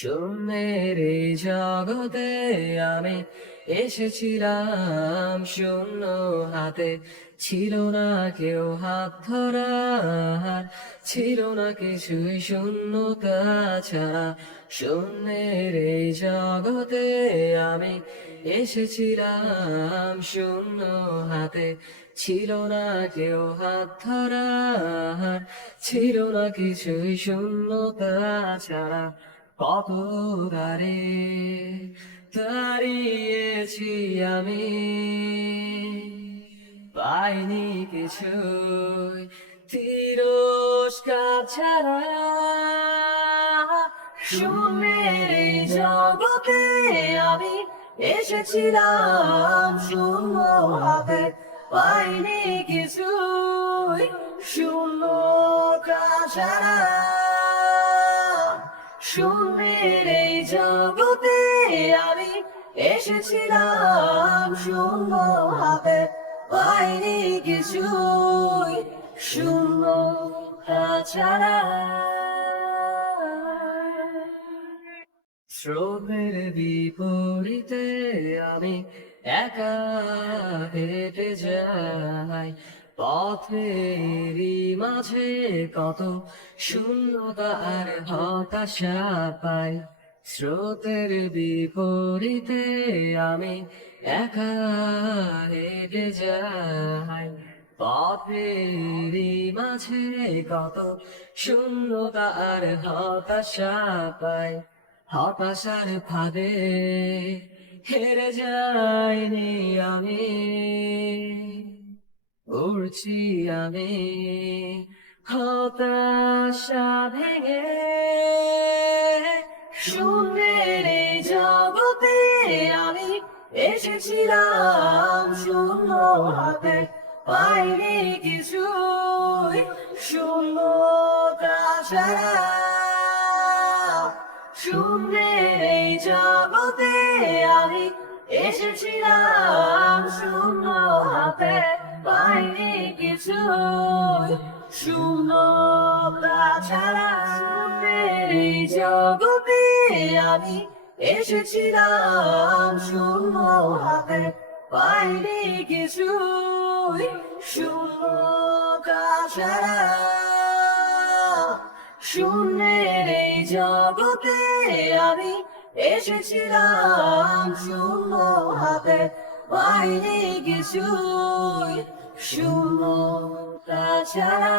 শূন্যের এই জগতে আমি এসেছিলাম শূন্য হাতে, ছিল না কেউ হাত ধরার, ছিল না কিছুই শূন্যতা ছাড়া। শূন্যের এই জগতে আমি এসেছিলাম শূন্য হাতে, ছিল না কেউ হাত ধরার, ছিল না কিছুই শূন্যতা ছাড়া। কত দাঁড়ে দাঁড়িয়েছি আমি, পাইনি কিছুই তিরস্কার ছাড়া। শূন্যের এই জগতে আমি এসেছিলাম শূন্য হাতে, পাইনি কিছুই শূন্যতা ছাড়া। শূন্যের এই জগতে আমি এসেছিলাম শূন্য হাতে, পাইনি কিছুই শূন্যতা ছাড়া। স্রোতের বিপরীতে আমি একা হেঁটে যাই, পথেরই মাঝে কত শূন্যতা আর হতাশা পাই। স্রোতের বিপরীতে আমি একা হেঁটে যাই, পথেরই মাঝে কত শূন্যতা আর হতাশা পাই। হতাশার ফাঁদে হেরে যাইনি আমি, উড়ছি আমি হতাশা ভেঙে। শূন্যের এই জগতে আমি এসেছিলাম শূন্য হাতে, পাইনি কিছুই শূন্যতা ছাড়া। শূন্যের এই জগতে আমি এসেছিলাম শূন্য হাতে, পাইনি কিছুই শূন্যতা ছাড়া। শূন্যের এই জগতে আমি এসেছিলাম শূন্য হাতে, পাইনি কিছুই শূন্যতা ছাড়া। শূন্যের এই জগতে আমি এসেছিলাম শূন্য হাতে, পাইনি কিছুই শূন্যতা ছাড়া।